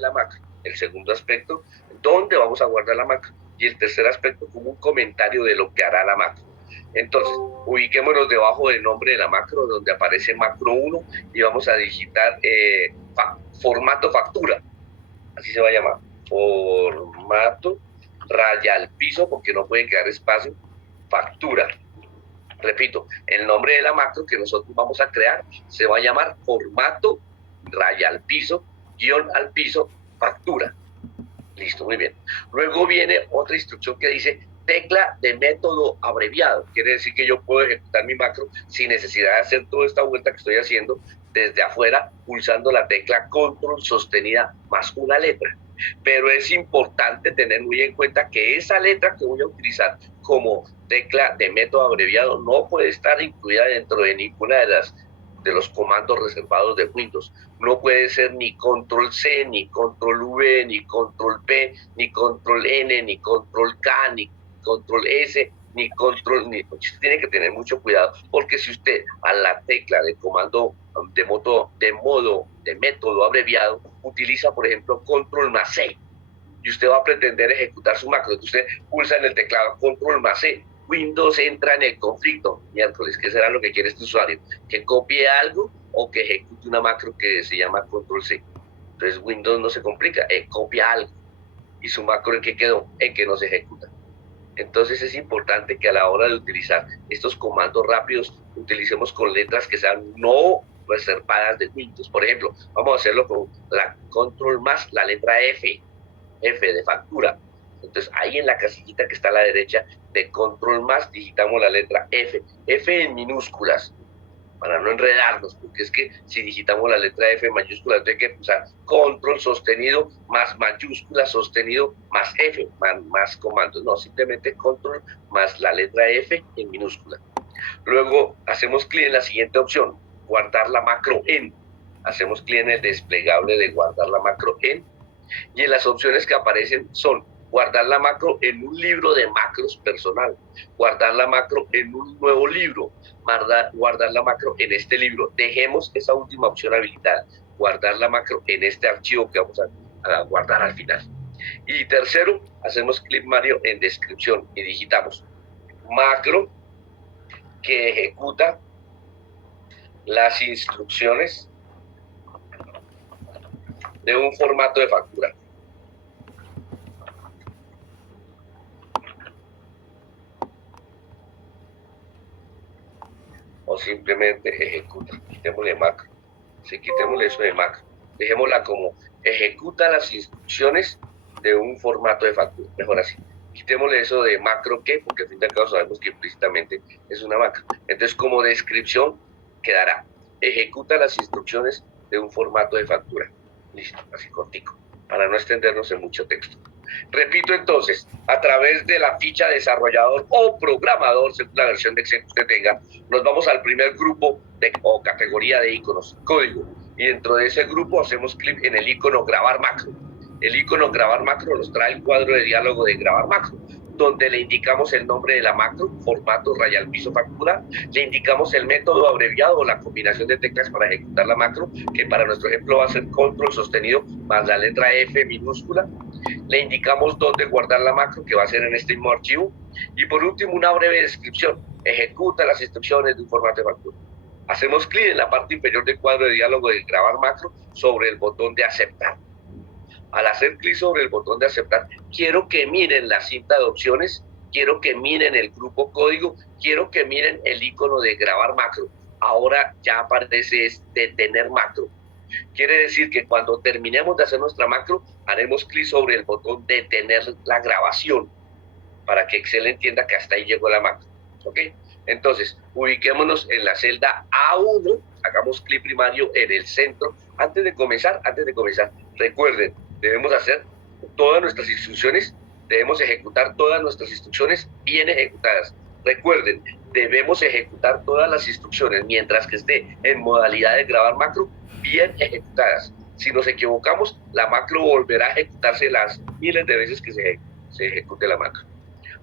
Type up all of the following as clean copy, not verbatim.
la macro. El segundo aspecto, dónde vamos a guardar la macro. Y el tercer aspecto, como un comentario de lo que hará la macro. Entonces, ubiquémonos debajo del nombre de la macro, donde aparece macro 1, y vamos a digitar formato factura. Así se va a llamar. Formato, raya al piso, porque no puede quedar espacio, factura. Repito, el nombre de la macro que nosotros vamos a crear se va a llamar formato, raya al piso, guión al piso, factura. Listo, muy bien. Luego viene otra instrucción que dice tecla de método abreviado. Quiere decir que yo puedo ejecutar mi macro sin necesidad de hacer toda esta vuelta que estoy haciendo desde afuera, pulsando la tecla control sostenida más una letra. Pero es importante tener muy en cuenta que esa letra que voy a utilizar como tecla de método abreviado no puede estar incluida dentro de ninguna de los comandos reservados de Windows. No puede ser ni control C, ni control V, ni control P, ni control N, ni control K, ni control S, ni control... Usted tiene que tener mucho cuidado, porque si usted a la tecla de comando de método abreviado utiliza, por ejemplo, control más C, y usted va a pretender ejecutar su macro, entonces usted pulsa en el teclado control más C, Windows entra en el conflicto. Miércoles, ¿qué será lo que quiere este usuario? ¿Que copie algo o que ejecute una macro que se llama control C? Entonces Windows no se complica, copia algo. ¿Y su macro en qué quedó? En que no se ejecuta. Entonces es importante que a la hora de utilizar estos comandos rápidos, utilicemos con letras que sean no reservadas de Windows. Por ejemplo, vamos a hacerlo con la control más la letra F de factura. Entonces ahí en la casillita que está a la derecha de control más digitamos la letra F en minúsculas, para no enredarnos, porque es que si digitamos la letra F mayúscula, entonces hay que usar control sostenido más mayúscula sostenido más F, más comandos. No, simplemente control más la letra F en minúscula. Luego hacemos clic en la siguiente opción, guardar la macro en. Hacemos clic en el desplegable de guardar la macro en. Y en las opciones que aparecen son guardar la macro en un libro de macros personal, guardar la macro en un nuevo libro, guardar la macro en este libro. Dejemos esa última opción habilitada, guardar la macro en este archivo que vamos a guardar al final. Y tercero, hacemos clic, Mario, en descripción y digitamos macro que ejecuta las instrucciones de un formato de factura. O simplemente ejecuta. Quitémosle macro. Si quitémosle eso de macro, dejémosla como ejecuta las instrucciones de un formato de factura. Mejor así. Quitémosle eso de macro que, porque al fin y al cabo sabemos que implícitamente es una macro. Entonces, como descripción quedará ejecuta las instrucciones de un formato de factura. Listo, así cortico, para no extendernos en mucho texto. Repito entonces, a través de la ficha desarrollador o programador, según la versión de Excel que usted tenga, nos vamos al primer grupo o categoría de iconos, código. Y dentro de ese grupo hacemos clic en el icono grabar macro. El icono grabar macro nos trae el cuadro de diálogo de grabar macro, donde le indicamos el nombre de la macro, formato, raya al piso, factura, le indicamos el método abreviado o la combinación de teclas para ejecutar la macro, que para nuestro ejemplo va a ser control sostenido más la letra F minúscula, le indicamos dónde guardar la macro, que va a ser en este mismo archivo, y por último una breve descripción, ejecuta las instrucciones de un formato de factura. Hacemos clic en la parte inferior del cuadro de diálogo de grabar macro sobre el botón de aceptar. Al hacer clic sobre el botón de aceptar, quiero que miren la cinta de opciones, quiero que miren el grupo código, quiero que miren el icono de grabar macro. Ahora ya aparece detener macro. Quiere decir que cuando terminemos de hacer nuestra macro, haremos clic sobre el botón detener la grabación, para que Excel entienda que hasta ahí llegó la macro. ¿Ok? Entonces, ubiquémonos en la celda A1, hagamos clic primario en el centro. Antes de comenzar, recuerden, debemos hacer todas nuestras instrucciones, debemos ejecutar todas nuestras instrucciones bien ejecutadas. Recuerden, debemos ejecutar todas las instrucciones mientras que esté en modalidad de grabar macro bien ejecutadas. Si nos equivocamos, la macro volverá a ejecutarse las miles de veces que se ejecute la macro.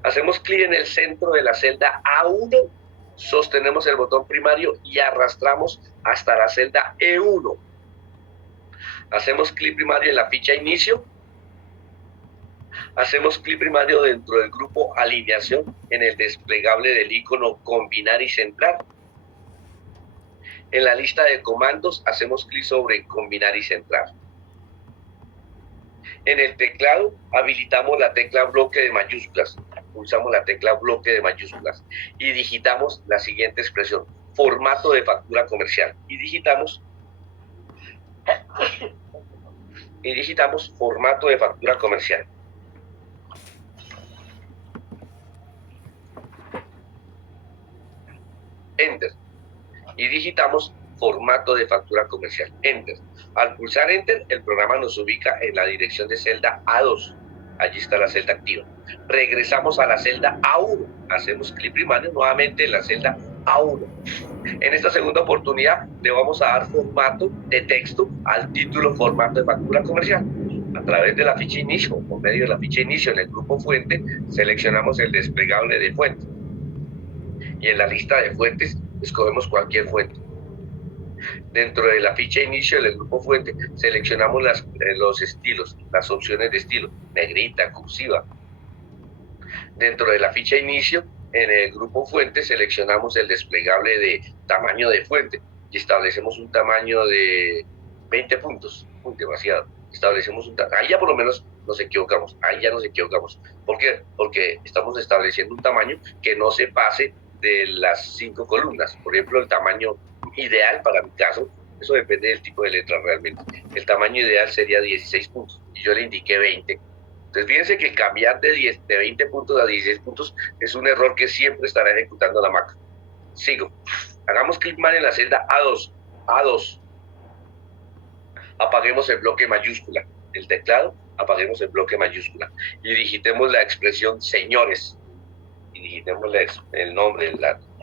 Hacemos clic en el centro de la celda A1, sostenemos el botón primario y arrastramos hasta la celda E1. Hacemos clic primario en la ficha inicio. Hacemos clic primario dentro del grupo alineación en el desplegable del icono combinar y centrar. En la lista de comandos hacemos clic sobre combinar y centrar. En el teclado habilitamos la tecla bloque de mayúsculas. Pulsamos la tecla bloque de mayúsculas y digitamos la siguiente expresión: formato de factura comercial. Y digitamos formato de factura comercial. Enter. Y digitamos formato de factura comercial. Enter. Al pulsar Enter, el programa nos ubica en la dirección de celda A2. Allí está la celda activa. Regresamos a la celda A1. Hacemos clic primario nuevamente en la celda A1. En esta segunda oportunidad le vamos a dar formato de texto al título formato de factura comercial. A través de la ficha inicio, o por medio de la ficha inicio en el grupo fuente, seleccionamos el desplegable de fuente. Y en la lista de fuentes, escogemos cualquier fuente. Dentro de la ficha inicio del grupo fuente, seleccionamos los estilos, las opciones de estilo, negrita, cursiva. Dentro de la ficha inicio, en el grupo fuente, seleccionamos el desplegable de tamaño de fuente y establecemos un tamaño de 20 puntos, demasiado. Establecemos un tamaño, ahí ya por lo menos nos equivocamos, ahí ya nos equivocamos. ¿Por qué? Porque estamos estableciendo un tamaño que no se pase de las 5 columnas. Por ejemplo, el tamaño ideal para mi caso, eso depende del tipo de letra realmente. El tamaño ideal sería 16 puntos y yo le indiqué 20. Entonces fíjense que cambiar de 20 puntos a 16 puntos es un error que siempre estará ejecutando la macro. Sigo. Hagamos clic mal en la celda A2. A2. Apaguemos el bloque mayúscula. El teclado, apaguemos el bloque mayúscula. Y digitemos la expresión señores. Y digitemos el nombre,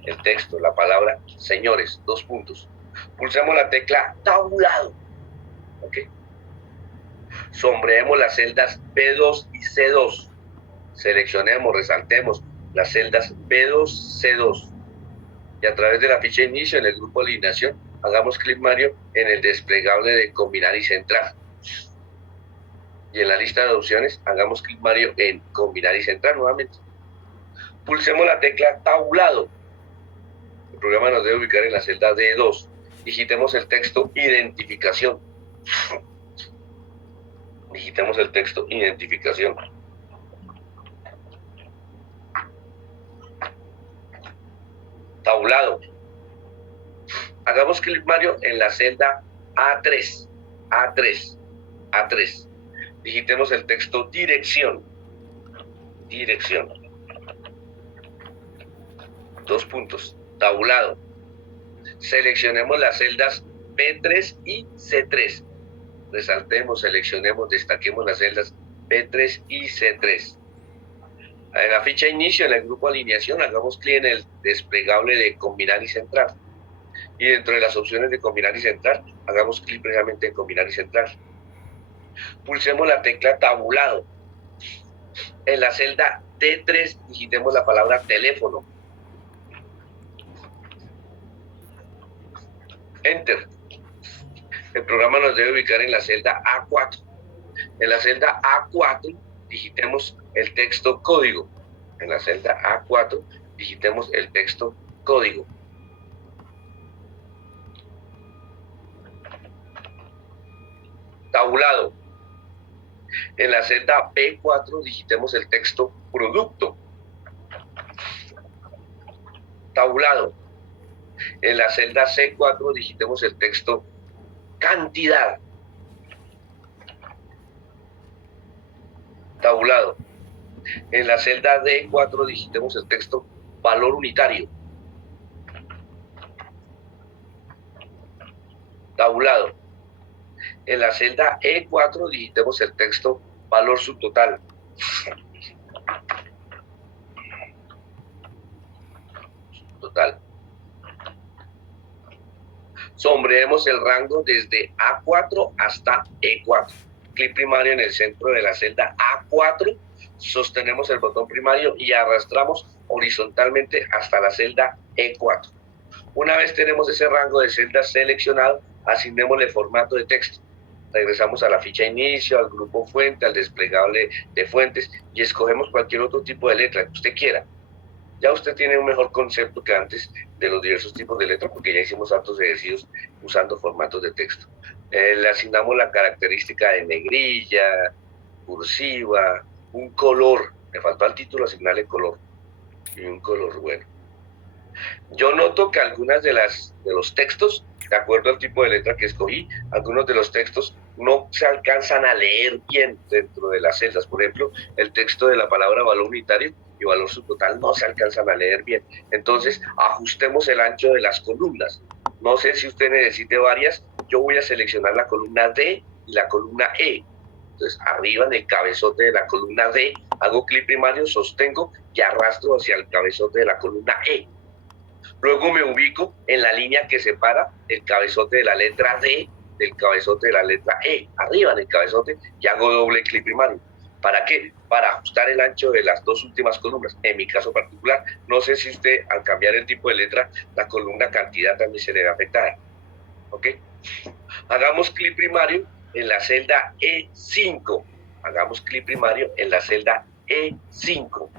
el texto, la palabra señores, 2 puntos. Pulsemos la tecla tabulado. ¿Ok? Sombreemos las celdas B2 y C2. Seleccionemos, resaltemos las celdas B2, C2. Y a través de la ficha inicio en el grupo de alineación, hagamos clic Mario en el desplegable de combinar y centrar. Y en la lista de opciones, hagamos clic Mario en combinar y centrar nuevamente. Pulsemos la tecla tabulado. El programa nos debe ubicar en la celda D2. Digitemos el texto identificación. Digitemos el texto identificación. Tabulado. Hagamos clic Mario en la celda A3. A3. A3. Digitemos el texto dirección. Dirección. 2 puntos. Tabulado. Seleccionemos las celdas B3 y C3. Resaltemos, seleccionemos, destaquemos las celdas B3 y C3. En la ficha inicio, en el grupo alineación, hagamos clic en el desplegable de combinar y centrar. Y dentro de las opciones de combinar y centrar, hagamos clic previamente en combinar y centrar. Pulsemos la tecla tabulado. En la celda D3, digitemos la palabra teléfono. Enter. El programa nos debe ubicar en la celda A4. En la celda A4 digitemos el texto código. En la celda A4 digitemos el texto código. Tabulado. En la celda B4 digitemos el texto producto. Tabulado. En la celda C4 digitemos el texto cantidad. Tabulado. En la celda D4 digitemos el texto valor unitario. Tabulado. En la celda E4 digitemos el texto valor subtotal. Total. Sombreemos el rango desde A4 hasta E4. Clic primario en el centro de la celda A4, sostenemos el botón primario y arrastramos horizontalmente hasta la celda E4. Una vez tenemos ese rango de celdas seleccionado, asignémosle formato de texto. regresamos a la ficha inicio, al grupo fuente, al desplegable de fuentes y escogemos cualquier otro tipo de letra que usted quiera. Ya usted tiene un mejor concepto que antes de los diversos tipos de letra porque ya hicimos hartos ejercicios usando formatos de texto. Le asignamos la característica de negrilla, cursiva, un color. Me faltó al título asignarle color y un color bueno. Yo noto que algunas de los textos, de acuerdo al tipo de letra que escogí, algunos de los textos no se alcanzan a leer bien dentro de las celdas. Por ejemplo, el texto de la palabra valor unitario y valor subtotal no se alcanzan a leer bien. Entonces, ajustemos el ancho de las columnas. No sé si usted necesite varias. Yo voy a seleccionar la columna D y la columna E. Entonces, arriba en el cabezote de la columna D, hago clic primario, sostengo y arrastro hacia el cabezote de la columna E. Luego me ubico en la línea que separa el cabezote de la letra D del cabezote de la letra E, arriba en el cabezote, y hago doble clic primario. ¿Para qué? Para ajustar el ancho de las dos últimas columnas. En mi caso particular, no sé si usted al cambiar el tipo de letra, la columna cantidad también se le ve afectada. ¿Ok? Hagamos clic primario en la celda E5. Hagamos clic primario en la celda E5.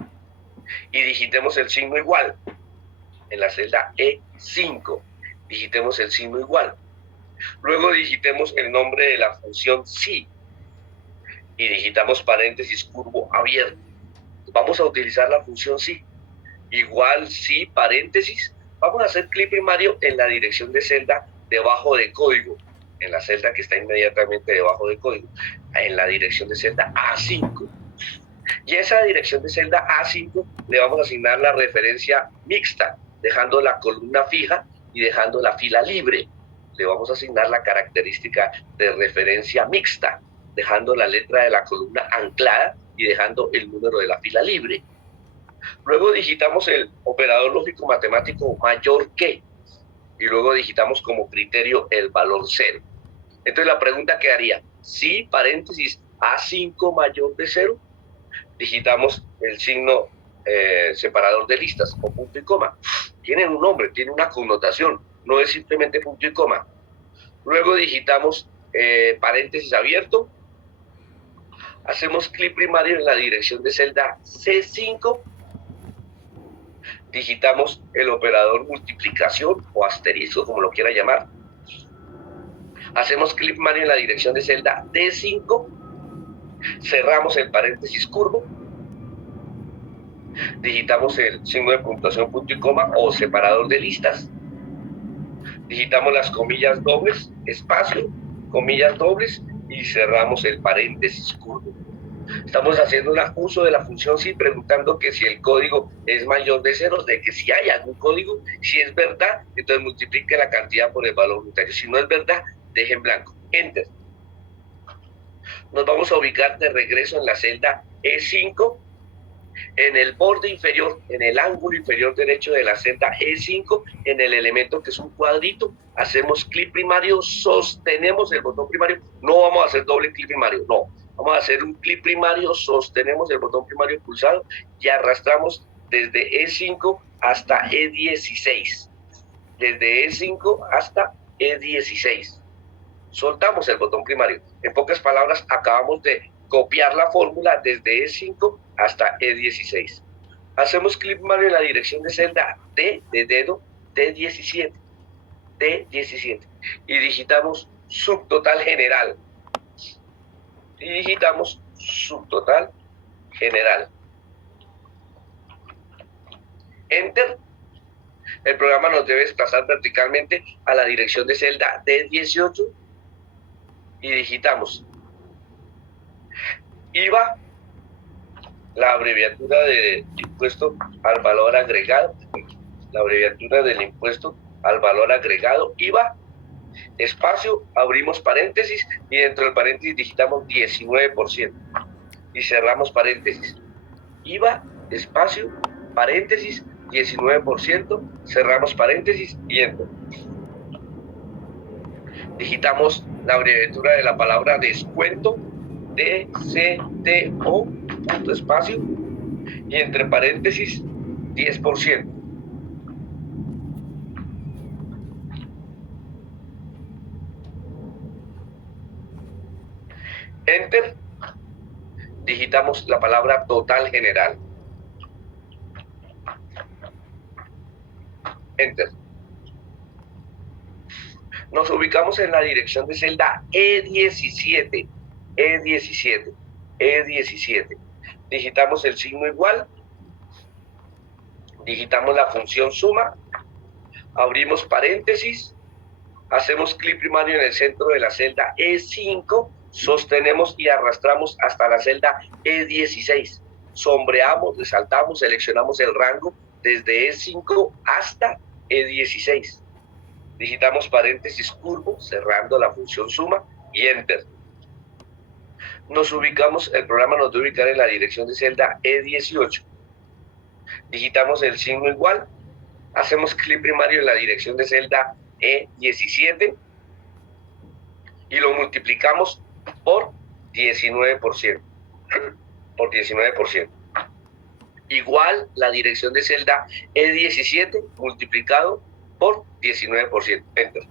Y digitemos el signo igual. En la celda E5, digitemos el signo igual. Luego digitemos el nombre de la función sí y digitamos paréntesis curvo abierto. Vamos a utilizar la función sí. Igual sí, paréntesis. Vamos a hacer clic primario en la dirección de celda debajo de código, en la celda que está inmediatamente debajo de código, en la dirección de celda A5. Y esa dirección de celda A5 le vamos a asignar la referencia mixta, dejando la columna fija y dejando la fila libre. Le vamos a asignar la característica de referencia mixta, dejando la letra de la columna anclada y dejando el número de la fila libre. Luego digitamos el operador lógico matemático mayor que, y luego digitamos como criterio el valor 0. Entonces la pregunta quedaría, si paréntesis A5 mayor de 0, digitamos el signo separador de listas o punto y coma. Tienen un nombre, tiene una connotación, no es simplemente punto y coma. Luego digitamos paréntesis abierto, hacemos clic primario en la dirección de celda C5, digitamos el operador multiplicación o asterisco, como lo quiera llamar, hacemos clic primario en la dirección de celda D5, cerramos el paréntesis curvo, digitamos el signo de puntuación punto y coma o separador de listas, digitamos las comillas dobles, espacio, comillas dobles y cerramos el paréntesis curvo. Estamos haciendo un uso de la función sí, preguntando que si el código es mayor de 0, de que si hay algún código, si es verdad, entonces multiplique la cantidad por el valor unitario. Si no es verdad, deje en blanco. Enter. Nos vamos a ubicar de regreso en la celda E5, en el borde inferior, en el ángulo inferior derecho de la celda E5, en el elemento que es un cuadrito, hacemos clic primario, sostenemos el botón primario, no vamos a hacer doble clic primario, no, vamos a hacer un clic primario, sostenemos el botón primario pulsado y arrastramos desde E5 hasta E16, desde E5 hasta E16. Soltamos el botón primario. En pocas palabras, acabamos de copiar la fórmula desde E5 hasta E16. Hacemos clic primario en la dirección de celda D de dedo, D17, D17, y digitamos subtotal general. Y digitamos subtotal general. Enter. El programa nos debe desplazar verticalmente a la dirección de celda D18 y digitamos IVA, la abreviatura del impuesto al valor agregado, la abreviatura del impuesto al valor agregado, IVA, espacio, abrimos paréntesis y dentro del paréntesis digitamos 19% y cerramos paréntesis. IVA, espacio, paréntesis, 19%, cerramos paréntesis y enter. Digitamos la abreviatura de la palabra descuento, DCTO, punto espacio, y entre paréntesis 10%. Enter, digitamos la palabra total general. Enter. Nos ubicamos en la dirección de celda E17, E17, E17. Digitamos el signo igual, digitamos la función suma, abrimos paréntesis, hacemos clic primario en el centro de la celda E5, sostenemos y arrastramos hasta la celda E16. Sombreamos, resaltamos, seleccionamos el rango desde E5 hasta E16. Digitamos paréntesis curvo, cerrando la función suma y enter. Nos ubicamos, el programa nos debe ubicar en la dirección de celda E18. Digitamos el signo igual, hacemos clic primario en la dirección de celda E17 y lo multiplicamos por 19%. Por 19%. Igual la dirección de celda E17 multiplicado por 19%. Enter.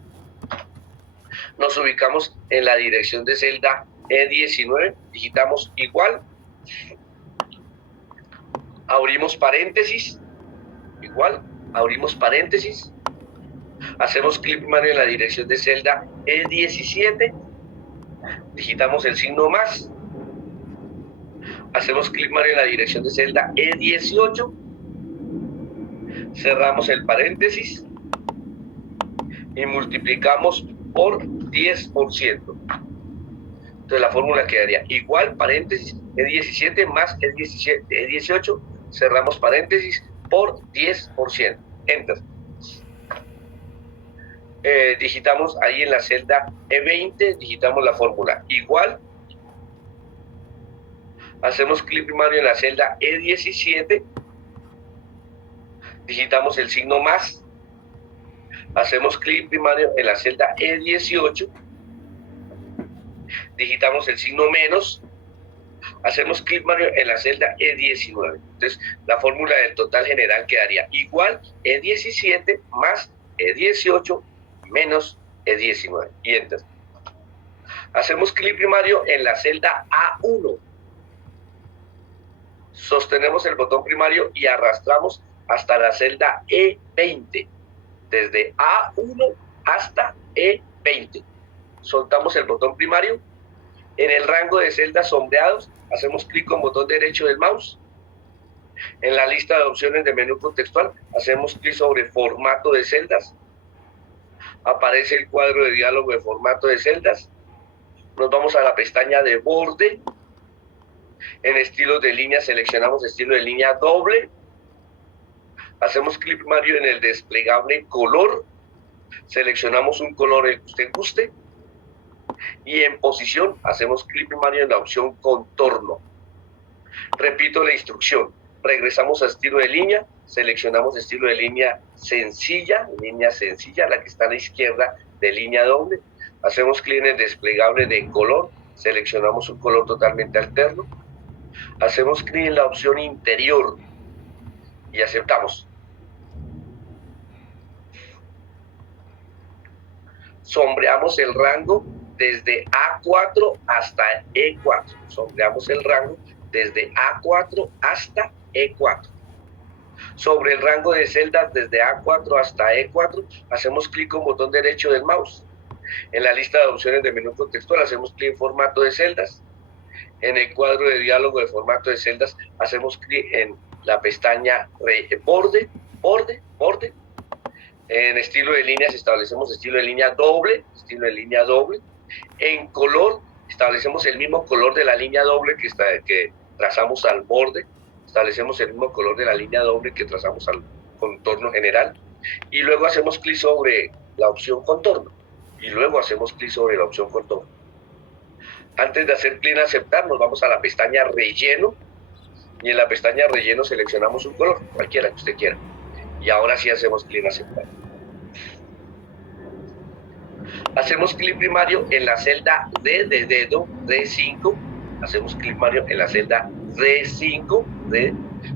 Nos ubicamos en la dirección de celda E19, digitamos igual, abrimos paréntesis, igual, abrimos paréntesis, hacemos clic primario en la dirección de celda E17, digitamos el signo más, hacemos clic primario en la dirección de celda E18, cerramos el paréntesis y multiplicamos por 10%. Entonces la fórmula quedaría igual paréntesis E17 más E18, cerramos paréntesis por 10%. Enter. Digitamos ahí en la celda E20, digitamos la fórmula igual, hacemos clic primario en la celda E17, digitamos el signo más, hacemos clic primario en la celda E18, digitamos el signo menos, hacemos clic primario en la celda E19. Entonces, la fórmula del total general quedaría igual E17 más E18 menos E19. Y enter. Hacemos clic primario en la celda A1. Sostenemos el botón primario y arrastramos hasta la celda E20. Desde A1 hasta E20. Soltamos el botón primario. En el rango de celdas sombreados, hacemos clic con botón derecho del mouse. En la lista de opciones de menú contextual, hacemos clic sobre formato de celdas. Aparece el cuadro de diálogo de formato de celdas. Nos vamos a la pestaña de borde. En estilos de línea, seleccionamos estilo de línea doble. Hacemos clic primario en el desplegable color. Seleccionamos un color el que usted guste. Y en posición hacemos clic primario en la opción contorno. Repito la instrucción, regresamos a estilo de línea, seleccionamos estilo de línea sencilla, la que está a la izquierda de línea doble, hacemos clic en el desplegable de color, seleccionamos un color totalmente alterno, hacemos clic en la opción interior y aceptamos. Sombreamos el rango desde A4 hasta E4. Sombreamos el rango desde A4 hasta E4. Sobre el rango de celdas desde A4 hasta E4, hacemos clic con botón derecho del mouse. En la lista de opciones de menú contextual, hacemos clic en formato de celdas. En el cuadro de diálogo de formato de celdas, hacemos clic en la pestaña borde. En estilo de líneas establecemos estilo de línea doble, En color establecemos el mismo color de la línea doble que trazamos al borde, establecemos el mismo color de la línea doble que trazamos al contorno general y luego hacemos clic sobre la opción contorno Antes de hacer clic en aceptar, nos vamos a la pestaña relleno y en la pestaña relleno seleccionamos un color, cualquiera que usted quiera. Y ahora sí hacemos clic en aceptar. Hacemos clic primario en la celda D de dedo, D5. Hacemos clic primario en la celda D5.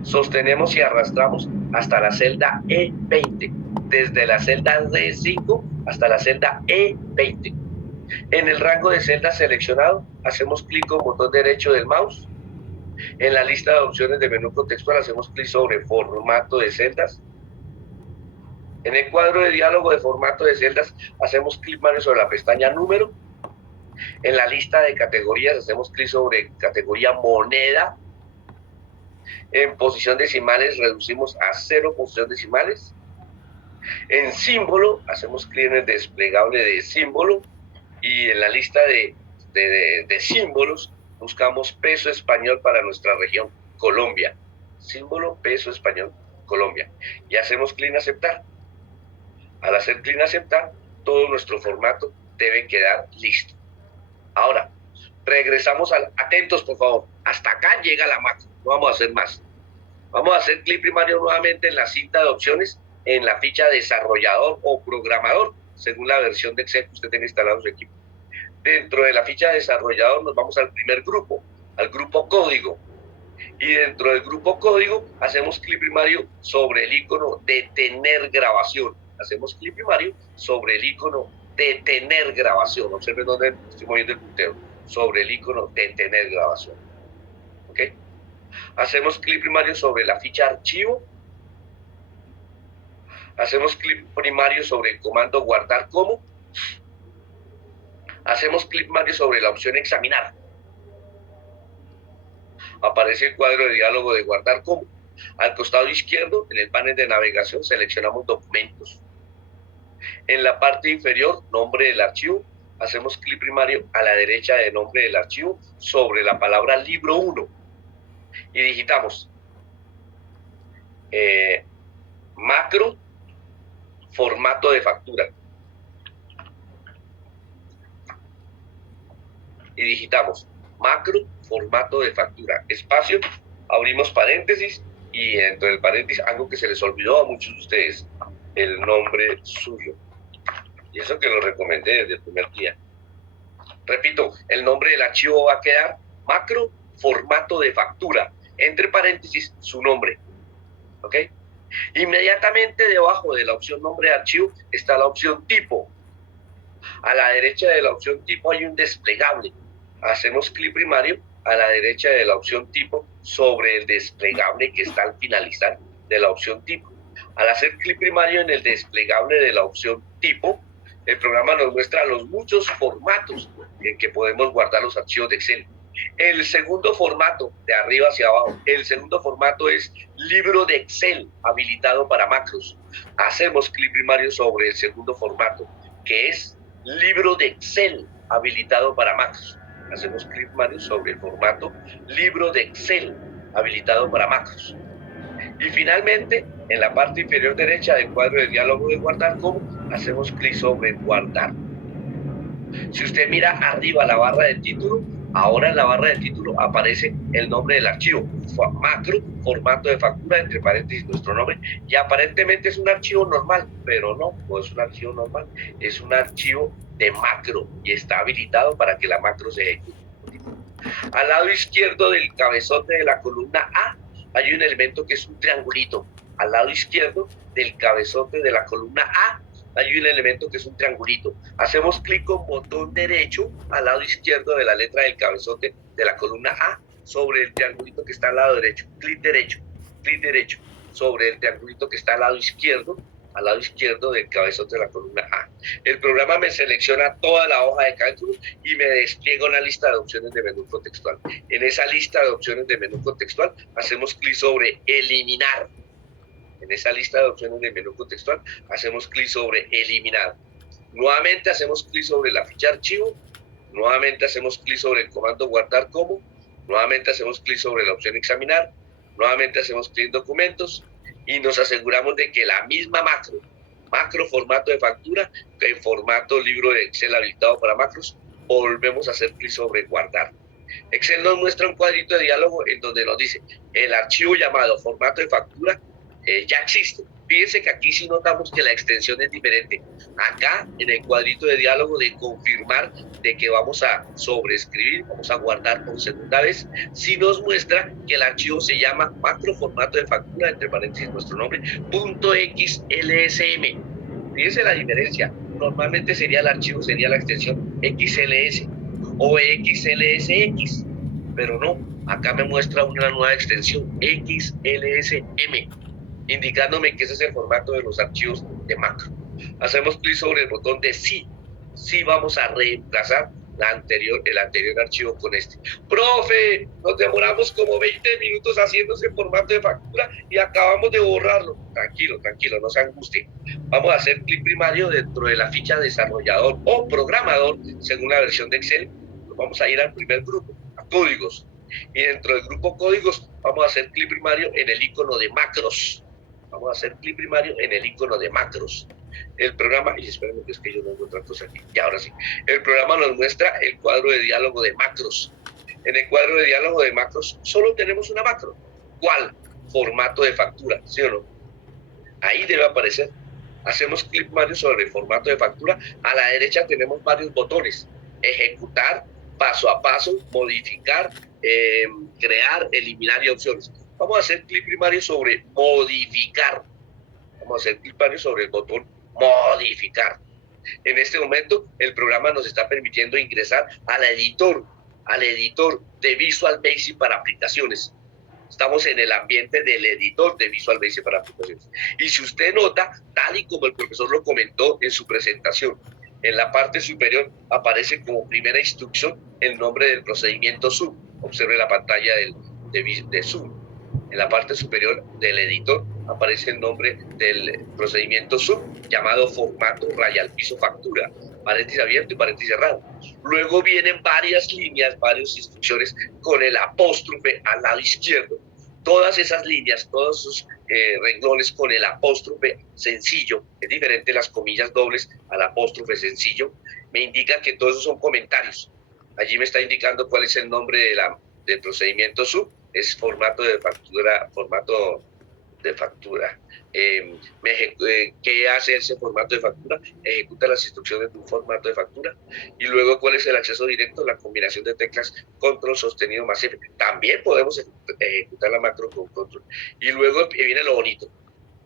Sostenemos y arrastramos hasta la celda E20. Desde la celda D5 hasta la celda E20. En el rango de celdas seleccionado, hacemos clic con botón derecho del mouse. En la lista de opciones de menú contextual, hacemos clic sobre formato de celdas. En el cuadro de diálogo de formato de celdas, hacemos clic sobre la pestaña número. En la lista de categorías, hacemos clic sobre categoría moneda. En posición decimales, reducimos a 0 posición decimales. En símbolo, hacemos clic en el desplegable de símbolo. Y en la lista de símbolos, buscamos peso español para nuestra región, Colombia. Símbolo peso español, Colombia. Y hacemos clic en aceptar. Al hacer clic en aceptar, todo nuestro formato debe quedar listo. Ahora, regresamos atentos por favor, hasta acá llega la macro, no vamos a hacer más. Vamos a hacer clic primario nuevamente en la cinta de opciones, en la ficha desarrollador o programador, según la versión de Excel que usted tenga instalado en su equipo. Dentro de la ficha desarrollador nos vamos al primer grupo, al grupo código. Y dentro del grupo código hacemos clic primario sobre el icono detener grabación. Hacemos clic primario sobre el icono detener grabación. Observen dónde estoy moviendo el puntero. Sobre el icono detener grabación. ¿Ok? Hacemos clic primario sobre la ficha archivo. Hacemos clic primario sobre el comando guardar como. Hacemos clic primario sobre la opción examinar. Aparece el cuadro de diálogo de guardar como. Al costado izquierdo, en el panel de navegación, seleccionamos documentos. En la parte inferior, nombre del archivo, hacemos clic primario a la derecha de nombre del archivo sobre la palabra libro 1 y digitamos macro formato de factura. Y digitamos macro formato de factura, espacio, abrimos paréntesis y dentro del paréntesis algo que se les olvidó a muchos de ustedes, el nombre suyo. Y eso que lo recomendé desde el primer día. Repito, el nombre del archivo va a quedar macro formato de factura, entre paréntesis su nombre. ¿Ok? Inmediatamente debajo de la opción nombre de archivo está la opción tipo. A la derecha de la opción tipo hay un desplegable. Hacemos clic primario a la derecha de la opción tipo sobre el desplegable que está al finalizar de la opción tipo. Al hacer clic primario en el desplegable de la opción tipo, el programa nos muestra los muchos formatos en que podemos guardar los archivos de Excel. El segundo formato, de arriba hacia abajo, el segundo formato es libro de Excel habilitado para macros. Hacemos clic primario sobre el segundo formato, que es libro de Excel habilitado para macros. Hacemos clic primario sobre el formato libro de Excel habilitado para macros. Y finalmente, en la parte inferior derecha del cuadro de diálogo de guardar como, hacemos clic sobre guardar. Si usted mira arriba la barra de título, ahora en la barra de título aparece el nombre del archivo, macro, formato de factura, entre paréntesis nuestro nombre, y aparentemente es un archivo normal, pero no es un archivo normal, es un archivo de macro y está habilitado para que la macro se ejecute. Al lado izquierdo del cabezote de la columna A hay un elemento que es un triangulito. Al lado izquierdo del cabezote de la columna A hay un elemento que es un triangulito. Hacemos clic con botón derecho al lado izquierdo de la letra del cabezote de la columna A sobre el triangulito que está al lado derecho. Clic derecho sobre el triangulito que está al lado izquierdo del cabezote de la columna A. El programa me selecciona toda la hoja de cálculo y me despliega una lista de opciones de menú contextual. En esa lista de opciones de menú contextual hacemos clic sobre eliminar. En esa lista de opciones de menú contextual hacemos clic sobre eliminar. Nuevamente hacemos clic sobre la ficha archivo. Nuevamente hacemos clic sobre el comando guardar como. Nuevamente hacemos clic sobre la opción examinar. Nuevamente hacemos clic en documentos y nos aseguramos de que la misma macro formato de factura, en formato libro de Excel habilitado para macros, volvemos a hacer clic sobre guardar. Excel nos muestra un cuadrito de diálogo en donde nos dice el archivo llamado formato de factura ya existe. Fíjense que aquí sí notamos que la extensión es diferente. Acá en el cuadrito de diálogo de confirmar de que vamos a sobreescribir, vamos a guardar por segunda vez, sí nos muestra que el archivo se llama macro formato de factura, entre paréntesis nuestro nombre, .xlsm. Fíjense la diferencia. normalmente sería el archivo, sería la extensión XLS o XLSX, pero no, acá me muestra una nueva extensión XLSM, indicándome que ese es el formato de los archivos de macro. Hacemos clic sobre el botón de sí. Sí vamos a reemplazar el anterior archivo con este. Profe, nos demoramos como 20 minutos haciendo ese formato de factura y acabamos de borrarlo. Tranquilo, tranquilo, no se angustie. Vamos a hacer clic primario dentro de la ficha desarrollador o programador, según la versión de Excel. Vamos a ir al primer grupo, a códigos. Y dentro del grupo códigos vamos a hacer clic primario en el icono de macros. Vamos a hacer clic primario en el icono de macros. El programa, y espérenme que es que yo no encuentro otra cosa aquí, y ahora sí, el programa nos muestra el cuadro de diálogo de macros. En el cuadro de diálogo de macros solo tenemos una macro. ¿Cuál? Formato de factura, ¿sí o no? Ahí debe aparecer. Hacemos clic primario sobre el formato de factura. A la derecha tenemos varios botones: ejecutar, paso a paso, modificar, crear, eliminar y opciones. Vamos a hacer clic primario sobre modificar. Vamos a hacer clic primario sobre el botón modificar. En este momento el programa nos está permitiendo ingresar al editor de Visual Basic para aplicaciones. Estamos en el ambiente del editor de Visual Basic para aplicaciones. Y si usted nota, tal y como el profesor lo comentó en su presentación, en la parte superior aparece como primera instrucción el nombre del procedimiento Zoom. Observe la pantalla de Zoom. En la parte superior del editor aparece el nombre del procedimiento Zoom, llamado formato raya al piso factura, paréntesis abierto y paréntesis cerrado. Luego vienen varias líneas, varias instrucciones con el apóstrofe al lado izquierdo. Todas esas líneas, todos esos renglones con el apóstrofe sencillo, es diferente las comillas dobles al apóstrofe sencillo, me indica que todos esos son comentarios. Allí me está indicando cuál es el nombre del procedimiento Zoom. Es formato de factura, ¿qué hace ese formato de factura? Ejecuta las instrucciones de un formato de factura. Y luego, ¿cuál es el acceso directo? La combinación de teclas control sostenido más F. También podemos ejecutar la macro con control. Y luego viene lo bonito.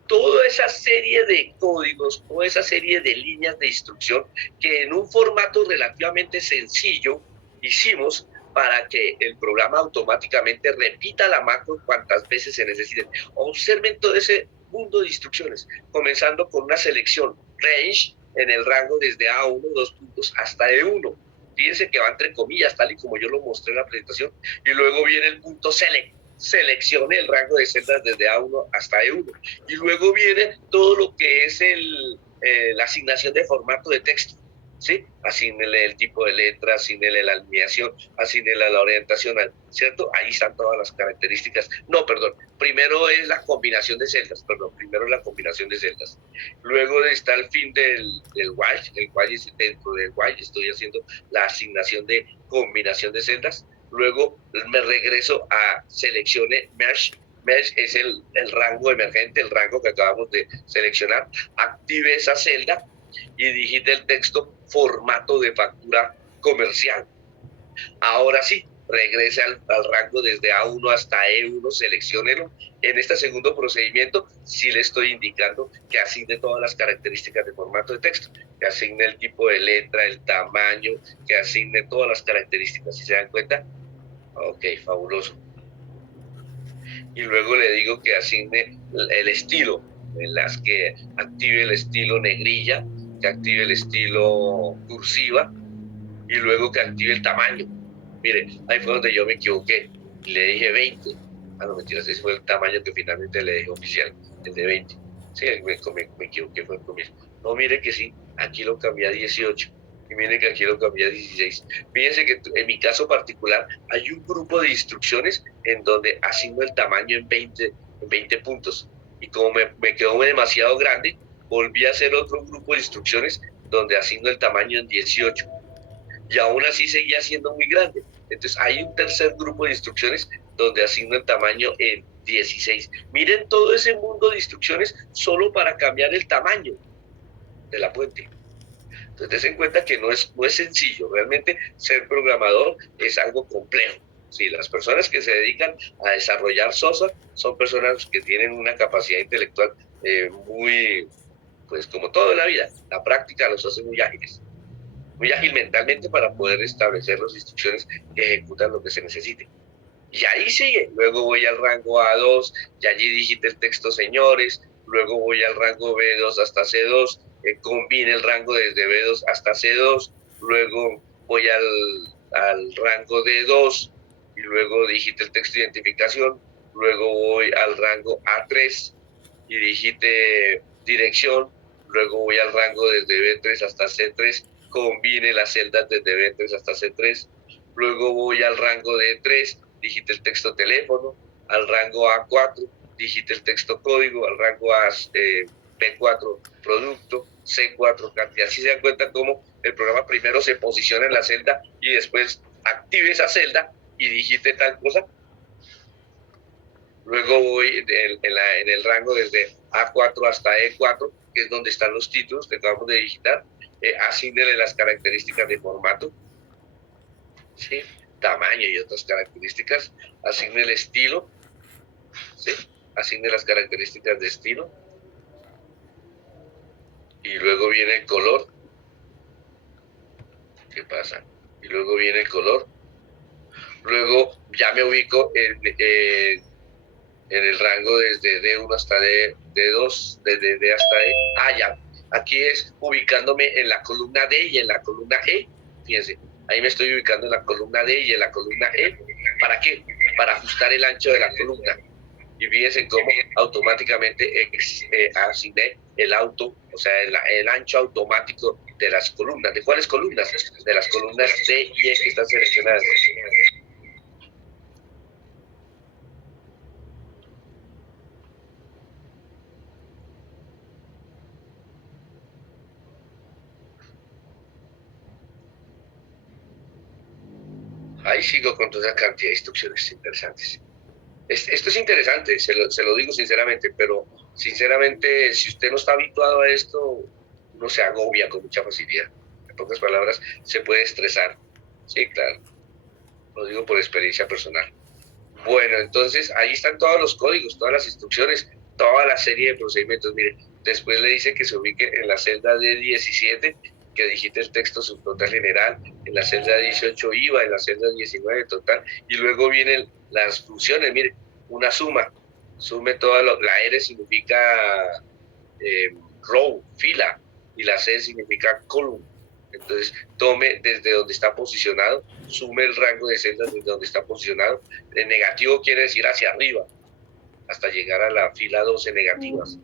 Toda esa serie de códigos, toda esa serie de líneas de instrucción que en un formato relativamente sencillo hicimos para que el programa automáticamente repita la macro cuantas veces se necesite. Observen todo ese mundo de instrucciones, comenzando con una selección range en el rango desde A1, 2 puntos, hasta E1. Fíjense que va entre comillas, tal y como yo lo mostré en la presentación, y luego viene el punto select. Seleccione el rango de celdas desde A1 hasta E1. Y luego viene todo lo que es la asignación de formato de texto. ¿Sí? Asígnele el tipo de letra, asígnele la alineación, asígnele la orientación, ¿cierto? Ahí están todas las características. No, perdón, primero es la combinación de celdas, Luego está el fin del while, el while es dentro del while, estoy haciendo la asignación de combinación de celdas. Luego me regreso a seleccione merge. Merge es el rango emergente, el rango que acabamos de seleccionar. Active esa celda y digite el texto formato de factura comercial. Ahora sí, regrese al rango desde A1 hasta E1, selecciónelo. En este segundo procedimiento sí le estoy indicando que asigne todas las características de formato de texto, que asigne el tipo de letra, el tamaño, que asigne todas las características, ¿sí se dan cuenta? Ok, fabuloso. Y luego le digo que asigne el estilo, en las que active el estilo negrilla, que active el estilo cursiva y luego que active el tamaño. Mire, ahí fue donde yo me equivoqué. Le dije 20. Ah, no, mentiras, ese fue el tamaño que finalmente le dejé oficial, el de 20. Sí, me equivoqué, fue el comienzo. No, mire que sí, aquí lo cambié a 18. Y mire que aquí lo cambié a 16. Fíjense que en mi caso particular hay un grupo de instrucciones en donde asigno el tamaño en 20 puntos. Y como me quedó demasiado grande, volví a hacer otro grupo de instrucciones donde asigno el tamaño en 18. Y aún así seguía siendo muy grande. Entonces hay un tercer grupo de instrucciones donde asigno el tamaño en 16. Miren todo ese mundo de instrucciones solo para cambiar el tamaño de la fuente. Entonces, ten en cuenta que no es sencillo. Realmente ser programador es algo complejo. Sí, las personas que se dedican a desarrollar software son personas que tienen una capacidad intelectual muy pues como todo en la vida, la práctica los hace muy ágiles, muy ágil mentalmente para poder establecer las instrucciones que ejecutan lo que se necesite. Y ahí sigue, luego voy al rango A2, y allí digite el texto señores, luego voy al rango B2 hasta C2, combine el rango desde B2 hasta C2, luego voy al rango D2 y luego digite el texto de identificación, luego voy al rango A3 y digite dirección, luego voy al rango desde B3 hasta C3, combine las celdas desde B3 hasta C3, luego voy al rango D3, digite el texto teléfono, al rango A4, digite el texto código, al rango B4 producto, C4 cantidad. Así se dan cuenta cómo el programa primero se posiciona en la celda y después active esa celda y digite tal cosa. Luego voy en el rango desde A4 hasta E4, que es donde están los títulos que acabamos de digitar. Asígnele las características de formato, ¿sí? Tamaño y otras características. Asigne el estilo, ¿sí? Asigne las características de estilo. Y luego viene el color. ¿Qué pasa? Y luego viene el color. Luego ya me ubico en el rango desde D1 hasta D2, desde D hasta E. Ya. Aquí es ubicándome en la columna D y en la columna E. Fíjense, ahí me estoy ubicando en la columna D y en la columna E. ¿Para qué? Para ajustar el ancho de la columna. Y fíjense cómo automáticamente asigné el auto, o sea, el ancho automático de las columnas. ¿De cuáles columnas? De las columnas D y E que están seleccionadas. Ahí sigo con toda cantidad de instrucciones interesantes. Esto es interesante, se lo digo sinceramente, pero sinceramente, si usted no está habituado a esto, uno se agobia con mucha facilidad. En pocas palabras, se puede estresar. Sí, claro. Lo digo por experiencia personal. Bueno, entonces ahí están todos los códigos, todas las instrucciones, toda la serie de procedimientos. Mire, después le dice que se ubique en la celda D17, que digite el texto subtotal general, en la celda 18 IVA, en la celda 19 total, y luego vienen las funciones. Mire, una suma, sume toda la R significa row, fila, y la C significa column. Entonces, tome desde donde está posicionado, sume el rango de celdas desde donde está posicionado. El negativo quiere decir hacia arriba, hasta llegar a la fila 12 negativas.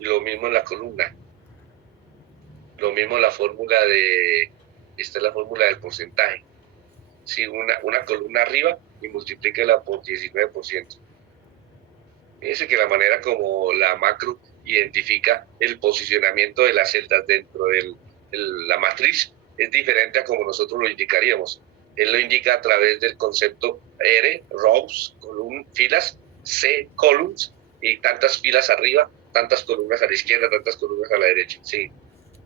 Y lo mismo en la columna. Lo mismo la fórmula esta es la fórmula del porcentaje. Si una columna arriba y multiplíquela por 19%. Fíjense que la manera como la macro identifica el posicionamiento de las celdas dentro de la matriz es diferente a como nosotros lo indicaríamos. Él lo indica a través del concepto R, rows, filas, C, columns, y tantas filas arriba, tantas columnas a la izquierda, tantas columnas a la derecha. Sí,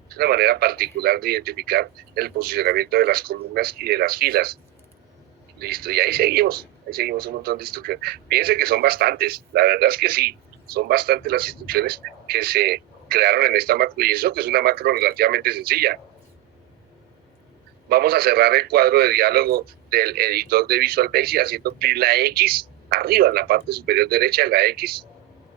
es una manera particular de identificar el posicionamiento de las columnas y de las filas. Listo, y ahí seguimos un montón de instrucciones. Fíjense que son bastantes, la verdad es que sí, son bastantes las instrucciones que se crearon en esta macro, y eso que es una macro relativamente sencilla. Vamos a cerrar el cuadro de diálogo del editor de Visual Basic haciendo clic en la X arriba en la parte superior derecha de la X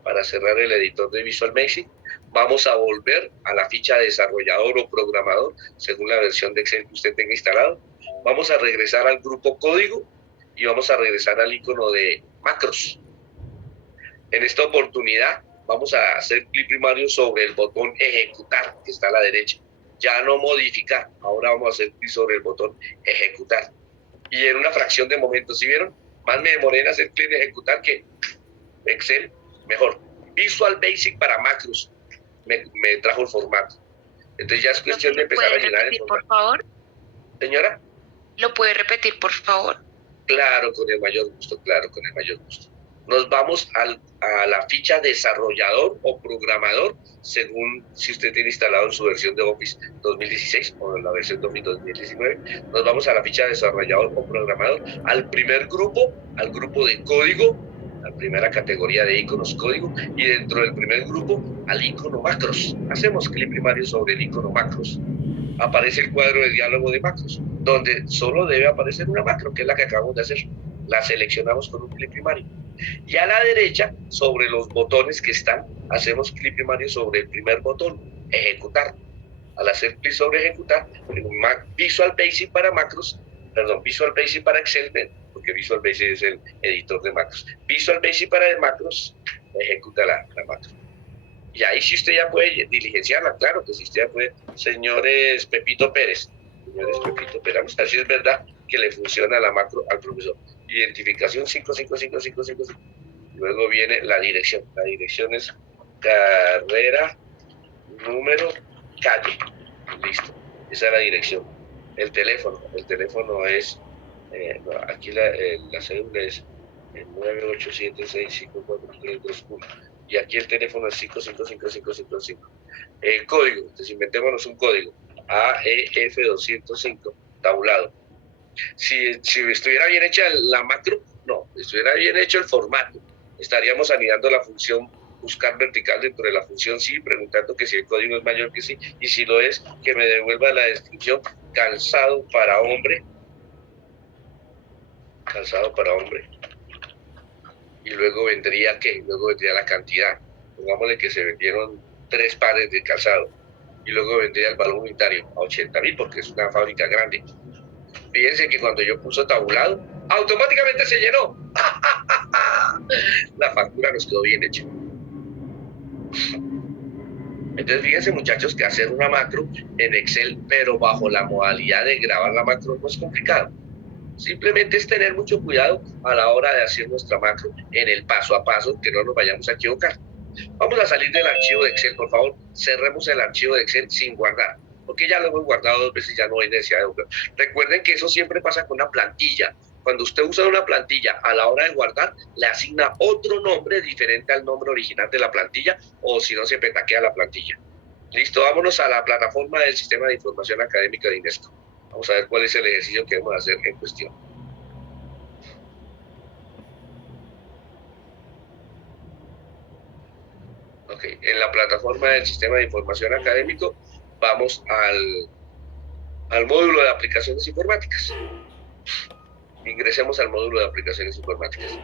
para cerrar el editor de Visual Basic. Vamos a volver a la ficha de desarrollador o programador según la versión de Excel que usted tenga instalado. Vamos a regresar al grupo código y vamos a regresar al icono de macros. En esta oportunidad vamos a hacer clic primario sobre el botón ejecutar que está a la derecha. Ya no modificar, ahora vamos a hacer clic sobre el botón ejecutar. Y en una fracción de momentos, ¿sí vieron? Más me demoré en hacer clic en ejecutar que Excel, mejor. Visual Basic para macros me trajo el formato. Entonces ya es cuestión de empezar a llenar el formato. Por favor. Señora. ¿Lo puede repetir, por favor? Claro, con el mayor gusto, claro, con el mayor gusto. Nos vamos a la ficha desarrollador o programador, según si usted tiene instalado en su versión de Office 2016 o en la versión de Office 2019. Nos vamos a la ficha desarrollador o programador, al primer grupo, al grupo de código, la primera categoría de iconos código, y dentro del primer grupo al icono macros. Hacemos clic primario sobre el icono macros. Aparece el cuadro de diálogo de macros, donde solo debe aparecer una macro, que es la que acabamos de hacer. La seleccionamos con un clic primario. Y a la derecha, sobre los botones que están, hacemos clic primario sobre el primer botón, ejecutar. Al hacer clic sobre ejecutar, Visual Basic para macros, Visual Basic para Excel, porque Visual Basic es el editor de macros. Visual Basic para macros, ejecuta la macro. Y ahí sí usted ya puede diligenciarla, claro que sí usted ya puede. Señores Pepito Pérez, vamos a ver si es verdad que le funciona la macro al profesor. Identificación 555555. Luego viene la dirección. La dirección es carrera, número, calle. Listo. Esa es la dirección. El teléfono es, aquí la cédula es 987654321. Y aquí el teléfono es 5555555. El código, entonces inventémonos un código. AEF205, tabulado. Si estuviera bien hecha la macro, no, estuviera bien hecho el formato, estaríamos anidando la función buscar vertical dentro de la función sí, preguntando que si el código es mayor que sí, y si lo es, que me devuelva la descripción calzado para hombre, y luego vendría la cantidad. Pongámosle que se vendieron 3 pares de calzado, y luego vendría el valor unitario a 80.000 porque es una fábrica grande. Fíjense que cuando yo puse tabulado, automáticamente se llenó. La factura nos quedó bien hecha. Entonces fíjense, muchachos, que hacer una macro en Excel, pero bajo la modalidad de grabar la macro, no es complicado. Simplemente es tener mucho cuidado a la hora de hacer nuestra macro en el paso a paso, que no nos vayamos a equivocar. Vamos a salir del archivo de Excel, por favor. Cerremos el archivo de Excel sin guardar, porque ya lo hemos guardado 2 veces, ya no hay necesidad de guardar. Recuerden que eso siempre pasa con una plantilla. Cuando usted usa una plantilla, a la hora de guardar, le asigna otro nombre diferente al nombre original de la plantilla, o si no, se petaquea la plantilla. Listo, vámonos a la plataforma del Sistema de Información Académica de INESCO. Vamos a ver cuál es el ejercicio que debemos hacer en cuestión. Ok, en la plataforma del Sistema de Información Académico, vamos al módulo de aplicaciones informáticas. Ingresemos al módulo de aplicaciones informáticas.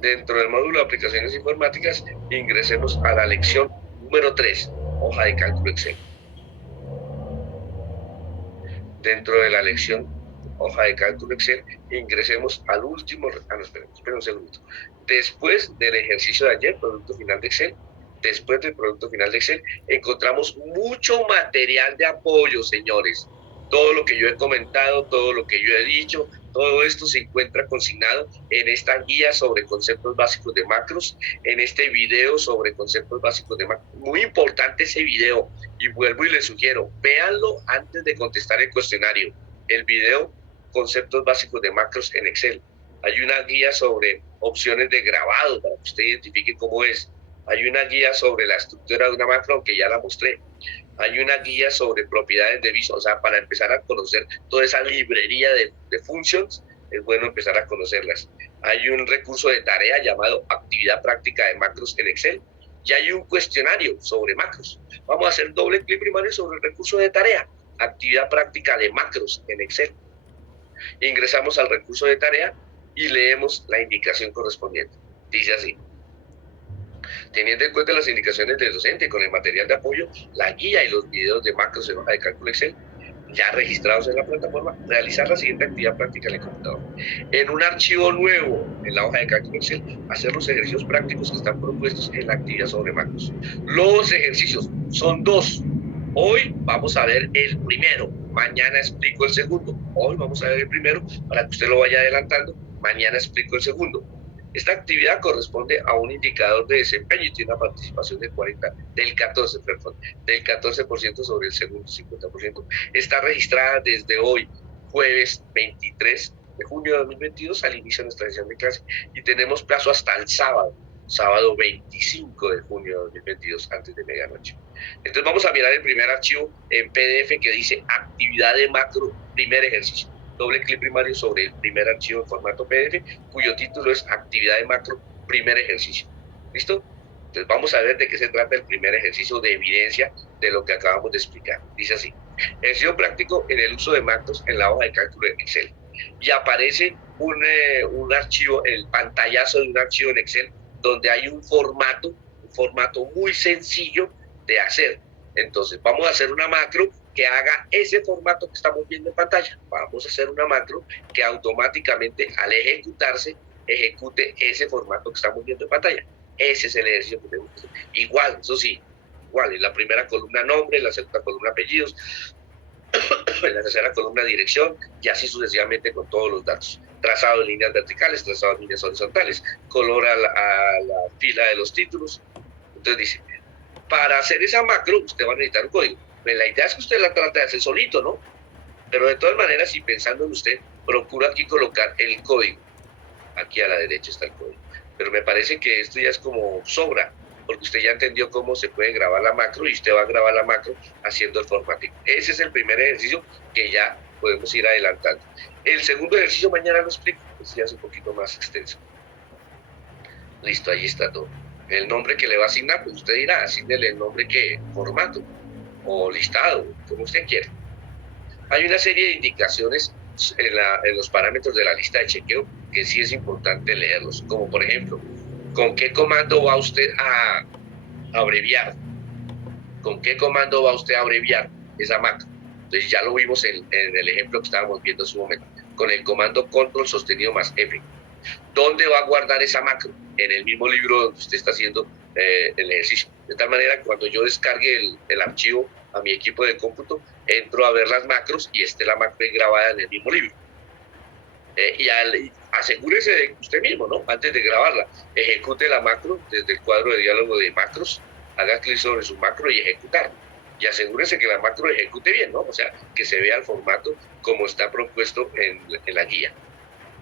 Dentro del módulo de aplicaciones informáticas, ingresemos a la lección número 3, hoja de cálculo Excel. Dentro de la lección hoja de cálculo Excel, ingresemos al último, esperen un segundo. Después del ejercicio de ayer, producto final de Excel, después del producto final de Excel, encontramos mucho material de apoyo, señores. Todo lo que yo he comentado, todo lo que yo he dicho, todo esto se encuentra consignado en esta guía sobre conceptos básicos de macros, en este video sobre conceptos básicos de macros. Muy importante ese video, y vuelvo y les sugiero, véanlo antes de contestar el cuestionario. El video, conceptos básicos de macros en Excel. Hay una guía sobre opciones de grabado para que usted identifique cómo es. Hay una guía sobre la estructura de una macro, aunque ya la mostré. Hay una guía sobre propiedades de Visual, o sea, para empezar a conocer toda esa librería de functions, es bueno empezar a conocerlas. Hay un recurso de tarea llamado actividad práctica de macros en Excel, y hay un cuestionario sobre macros. Vamos a hacer doble clic primario sobre el recurso de tarea, actividad práctica de macros en Excel. Ingresamos al recurso de tarea y leemos la indicación correspondiente. Dice así: teniendo en cuenta las indicaciones del docente con el material de apoyo, la guía y los videos de macros en hoja de cálculo Excel ya registrados en la plataforma, realizar la siguiente actividad práctica en el computador. En un archivo nuevo en la hoja de cálculo Excel, hacer los ejercicios prácticos que están propuestos en la actividad sobre macros. Los ejercicios son 2. Hoy vamos a ver el primero, mañana explico el segundo. Hoy vamos a ver el primero para que usted lo vaya adelantando, mañana explico el segundo. Esta actividad corresponde a un indicador de desempeño y tiene una participación del 14% sobre el segundo 50%. Está registrada desde hoy, jueves 23 de junio de 2022, al inicio de nuestra sesión de clase, y tenemos plazo hasta el sábado 25 de junio de 2022, antes de medianoche. Entonces vamos a mirar el primer archivo en PDF que dice actividad de macro, primer ejercicio. doble clic primario sobre el primer archivo en formato PDF, cuyo título es actividad de macro, primer ejercicio. ¿Listo? Entonces vamos a ver de qué se trata el primer ejercicio de evidencia de lo que acabamos de explicar. Dice así: ejercicio práctico en el uso de macros en la hoja de cálculo de Excel. Y aparece un archivo, el pantallazo de un archivo en Excel, donde hay un formato muy sencillo de hacer. Entonces vamos a hacer una macro que haga ese formato que estamos viendo en pantalla. Vamos a hacer una macro que automáticamente al ejecutarse, ejecute ese formato que estamos viendo en pantalla. Ese es el ejercicio que tenemos que hacer. Igual, eso sí, igual, en la primera columna nombre, en la segunda columna apellidos, en la tercera columna dirección, y así sucesivamente con todos los datos. Trazado en líneas verticales, trazado en líneas horizontales, color a la fila de los títulos. Entonces dice, para hacer esa macro, usted va a necesitar un código. Pues la idea es que usted la trate de hacer solito, ¿no? Pero de todas maneras, y pensando en usted, procura aquí colocar el código. Aquí a la derecha está el código. Pero me parece que esto ya es como sobra, porque usted ya entendió cómo se puede grabar la macro y usted va a grabar la macro haciendo el formateo. Ese es el primer ejercicio que ya podemos ir adelantando. El segundo ejercicio mañana lo explico, pues ya es un poquito más extenso. Listo, ahí está todo. El nombre que le va a asignar, pues usted dirá, asignele el nombre que formato o listado, como usted quiera. Hay una serie de indicaciones en los parámetros de la lista de chequeo que sí es importante leerlos, como por ejemplo, ¿con qué comando va usted a abreviar? ¿Con qué comando va usted a abreviar esa macro? Entonces ya lo vimos en el ejemplo que estábamos viendo en su momento, con el comando control sostenido más F. ¿Dónde va a guardar esa macro? En el mismo libro donde usted está haciendo el ejercicio. De tal manera que cuando yo descargue el archivo a mi equipo de cómputo, entro a ver las macros y esté la macro grabada en el mismo libro. Asegúrese de usted mismo, ¿no? Antes de grabarla, ejecute la macro desde el cuadro de diálogo de macros, haga clic sobre su macro y ejecutar. Y asegúrese que la macro ejecute bien, ¿no? O sea, que se vea el formato como está propuesto en la guía.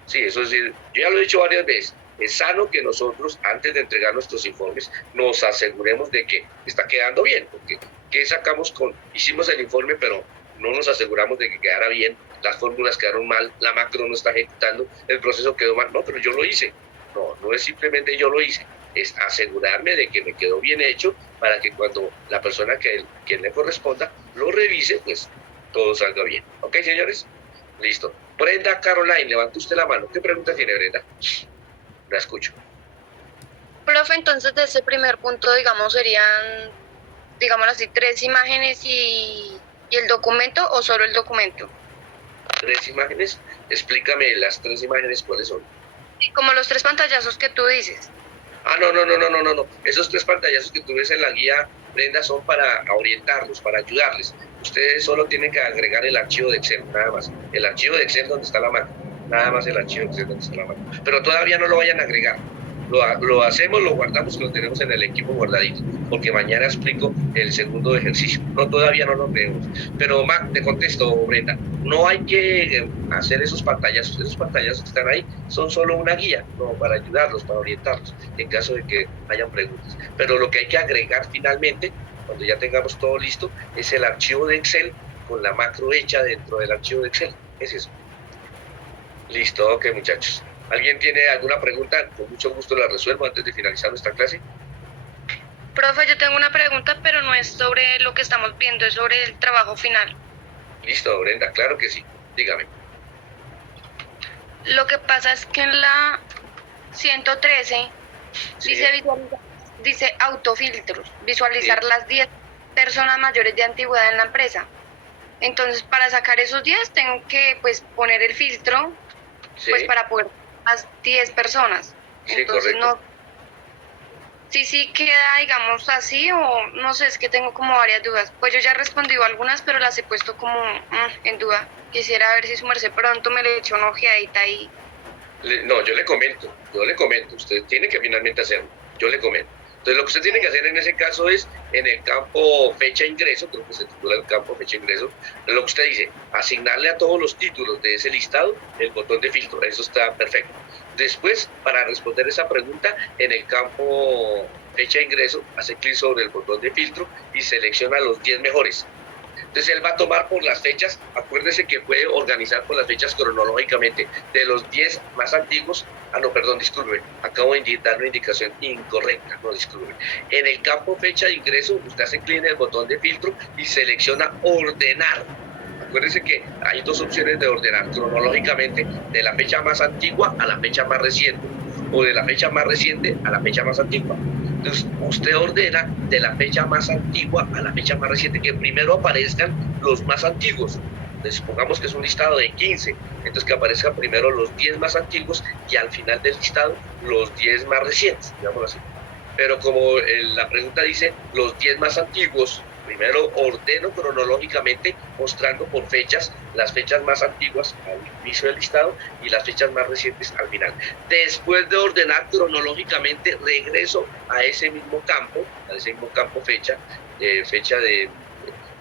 Sí, eso es decir, yo ya lo he dicho varias veces, es sano que nosotros, antes de entregar nuestros informes, nos aseguremos de que está quedando bien, porque ¿qué sacamos hicimos el informe, pero no nos aseguramos de que quedara bien, las fórmulas quedaron mal, la macro no está ejecutando, el proceso quedó mal? No, pero yo lo hice. No es simplemente yo lo hice, es asegurarme de que me quedó bien hecho para que cuando la persona quien le corresponda lo revise, pues todo salga bien. ¿Ok, señores? Listo. Brenda Caroline, levanta usted la mano. ¿Qué pregunta tiene, Brenda? La escucho. Profe, entonces de ese primer punto, digamos, serían, digámoslo así, 3 imágenes y el documento, o solo el documento. 3 imágenes. Explícame las 3 imágenes, ¿cuáles son? Sí, como los 3 pantallazos que tú dices. No. Esos 3 pantallazos que tú ves en la guía, Brenda, son para orientarlos, para ayudarles. Ustedes solo tienen que agregar el archivo de Excel, nada más. El archivo de Excel donde está la macro. Nada más el archivo de Excel donde está la macro. Pero todavía no lo vayan a agregar. Lo hacemos, lo guardamos y lo tenemos en el equipo guardadito, porque mañana explico el segundo ejercicio. No, todavía no lo tenemos. Pero te contesto, Brenda, no hay que hacer esos pantallazos que están ahí son solo una guía, no, para ayudarlos, para orientarlos, en caso de que hayan preguntas. Pero lo que hay que agregar finalmente, cuando ya tengamos todo listo, es el archivo de Excel con la macro hecha dentro del archivo de Excel. Es eso. Listo, ok, muchachos. ¿Alguien tiene alguna pregunta? Con mucho gusto la resuelvo antes de finalizar nuestra clase. Profe, yo tengo una pregunta, pero no es sobre lo que estamos viendo, es sobre el trabajo final. Listo, Brenda, claro que sí. Dígame. Lo que pasa es que en la 113 sí, dice autofiltros, visualizar las 10 personas mayores de antigüedad en la empresa. Entonces, para sacar esos 10 tengo que pues poner el filtro pues para poder las 10 personas. Entonces correcto. No sí queda, digamos, así, o no sé, es que tengo como varias dudas. Pues yo ya he respondido algunas, pero las he puesto como en duda. Quisiera ver si su merced pronto me le echo una ojeadita ahí. No, yo le comento, usted tiene que finalmente hacerlo, yo le comento. Entonces lo que usted tiene que hacer en ese caso es, en el campo fecha ingreso, creo que se titula el campo fecha ingreso, lo que usted dice, asignarle a todos los títulos de ese listado el botón de filtro, eso está perfecto. Después, para responder esa pregunta, en el campo fecha de ingreso, hace clic sobre el botón de filtro y selecciona los 10 mejores. Entonces él va a tomar por las fechas, acuérdese que puede organizar por las fechas cronológicamente, de los 10 más antiguos, no, perdón, disculpe, acabo de dar una indicación incorrecta, no, disculpe. En el campo fecha de ingreso, usted hace clic en el botón de filtro y selecciona ordenar. Acuérdense que hay dos opciones de ordenar cronológicamente, de la fecha más antigua a la fecha más reciente, o de la fecha más reciente a la fecha más antigua. Entonces, usted ordena de la fecha más antigua a la fecha más reciente, que primero aparezcan los más antiguos. Entonces, supongamos que es un listado de 15, entonces que aparezcan primero los 10 más antiguos y al final del listado los 10 más recientes, digámoslo así. Pero como la pregunta dice los 10 más antiguos, primero ordeno cronológicamente mostrando por fechas, las fechas más antiguas al inicio del listado y las fechas más recientes al final. Después de ordenar cronológicamente, regreso a ese mismo campo fecha,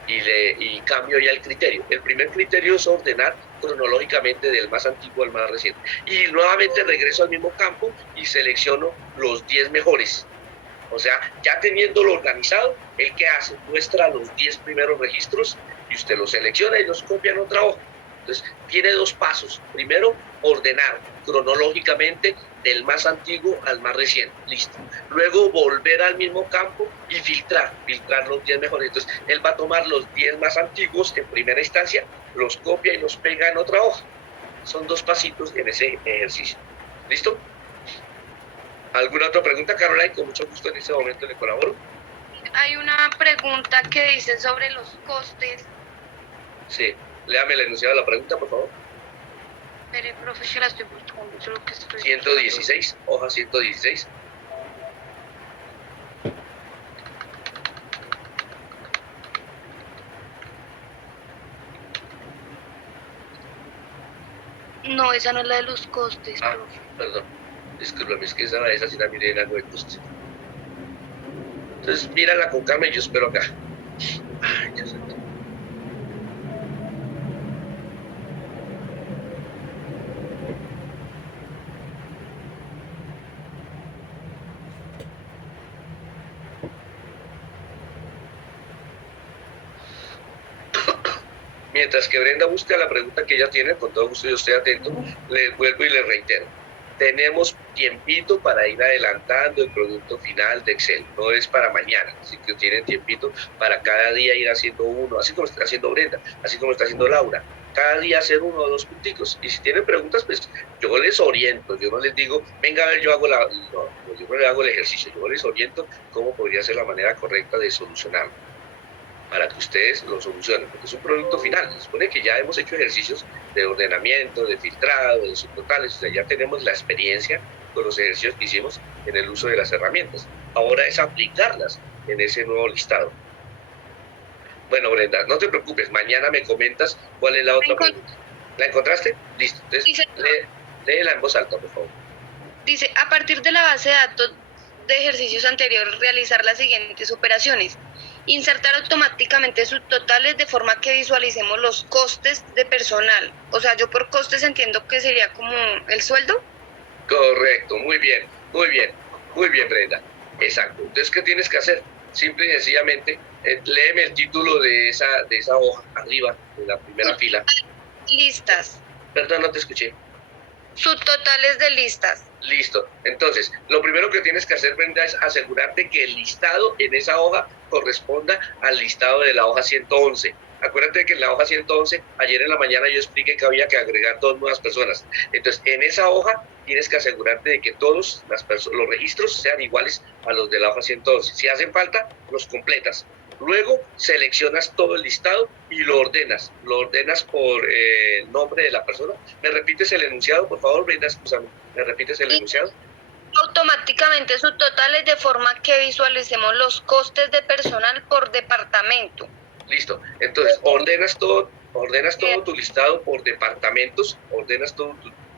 y cambio ya el criterio. El primer criterio es ordenar cronológicamente del más antiguo al más reciente. Y nuevamente regreso al mismo campo y selecciono los 10 mejores. O sea, ya teniéndolo organizado, ¿el qué hace? Muestra los 10 primeros registros y usted los selecciona y los copia en otra hoja. Entonces, tiene dos pasos. Primero, ordenar cronológicamente del más antiguo al más reciente. Listo. Luego, volver al mismo campo y filtrar los 10 mejores. Entonces, él va a tomar los 10 más antiguos en primera instancia, los copia y los pega en otra hoja. Son dos pasitos en ese ejercicio. ¿Listo? ¿Alguna otra pregunta, Caroline? Con mucho gusto en este momento le colaboro. Hay una pregunta que dice sobre los costes. Sí, léame el enunciado de la pregunta, por favor. Pero, profe, yo la estoy buscando, solo que estoy 116, hoja 116. No, esa no es la de los costes, profe. Perdón. Discúlpame, es que esa sí la miré en algo de coste. Entonces, mírala con calma y yo espero acá. Ay, ya sé. Mientras que Brenda busca la pregunta que ella tiene, con todo gusto yo estoy atento, le vuelvo y le reitero. Tenemos tiempito para ir adelantando el producto final de Excel, no es para mañana, así que tienen tiempito para cada día ir haciendo uno, así como está haciendo Brenda, así como está haciendo Laura, cada día hacer uno o dos punticos, y si tienen preguntas, pues yo les oriento, yo no les digo, venga a ver, yo no le hago el ejercicio, yo les oriento cómo podría ser la manera correcta de solucionarlo, para que ustedes lo solucionen, porque es un producto final. Se supone que ya hemos hecho ejercicios de ordenamiento, de filtrado, de subtotales, o sea, ya tenemos la experiencia con los ejercicios que hicimos en el uso de las herramientas. Ahora es aplicarlas en ese nuevo listado. Bueno, Brenda, no te preocupes, mañana me comentas cuál es la otra pregunta. ¿La encontraste? Listo. Entonces, léela en voz alta, por favor. Dice, a partir de la base de datos de ejercicios anteriores, realizar las siguientes operaciones. Insertar automáticamente subtotales de forma que visualicemos los costes de personal. O sea, yo por costes entiendo que sería como el sueldo. Correcto, muy bien, Brenda. Exacto. Entonces, ¿qué tienes que hacer? Simple y sencillamente, léeme el título de esa hoja, arriba, de la primera fila. Listas. Perdón, no te escuché. Subtotales de listas. Listo. Entonces, lo primero que tienes que hacer, Brenda, es asegurarte que el listado en esa hoja corresponda al listado de la hoja 111. Acuérdate que en la hoja 111, ayer en la mañana yo expliqué que había que agregar 2 nuevas personas. Entonces, en esa hoja tienes que asegurarte de que todos los registros sean iguales a los de la hoja 111. Si hacen falta, los completas. Luego seleccionas todo el listado y lo ordenas. Lo ordenas por el nombre de la persona. ¿Me repites el enunciado, por favor, Brenda? Escúchame. ¿Me repites el enunciado? Automáticamente subtotales de forma que visualicemos los costes de personal por departamento. Listo. Entonces, ordenas todo tu listado por departamentos,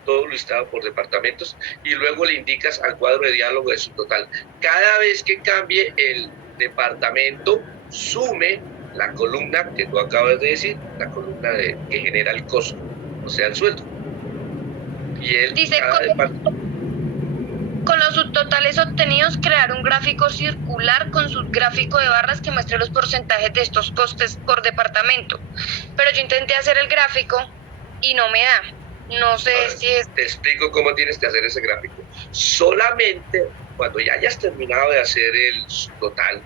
todo listado por departamentos y luego le indicas al cuadro de diálogo de subtotal. Cada vez que cambie el departamento, sume la columna que tú acabas de decir, la columna que genera el costo, o sea, el sueldo. Y él, dice Con los subtotales obtenidos, crear un gráfico circular con su gráfico de barras que muestre los porcentajes de estos costes por departamento. Pero yo intenté hacer el gráfico y no me da. No sé si es... Te explico cómo tienes que hacer ese gráfico. Solamente cuando ya hayas terminado de hacer el subtotal,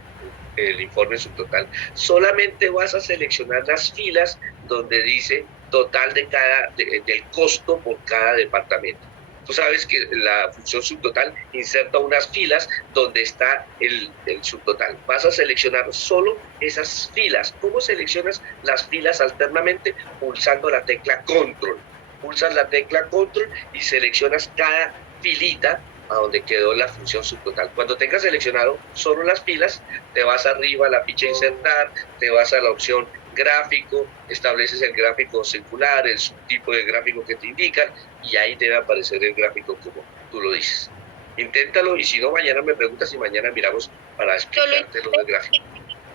el informe subtotal, solamente vas a seleccionar las filas donde dice total del costo por cada departamento. Tú sabes que la función subtotal inserta unas filas donde está el subtotal. Vas a seleccionar solo esas filas. ¿Cómo seleccionas las filas alternamente? Pulsando la tecla control. Pulsas la tecla control y seleccionas cada filita a donde quedó la función subtotal. Cuando tengas seleccionado solo las filas, te vas arriba a la ficha insertar, te vas a la opción gráfico, estableces el gráfico circular, el subtipo de gráfico que te indican y ahí te va a aparecer el gráfico como tú lo dices. Inténtalo y si no, mañana me preguntas y mañana miramos para explicarte lo del gráfico.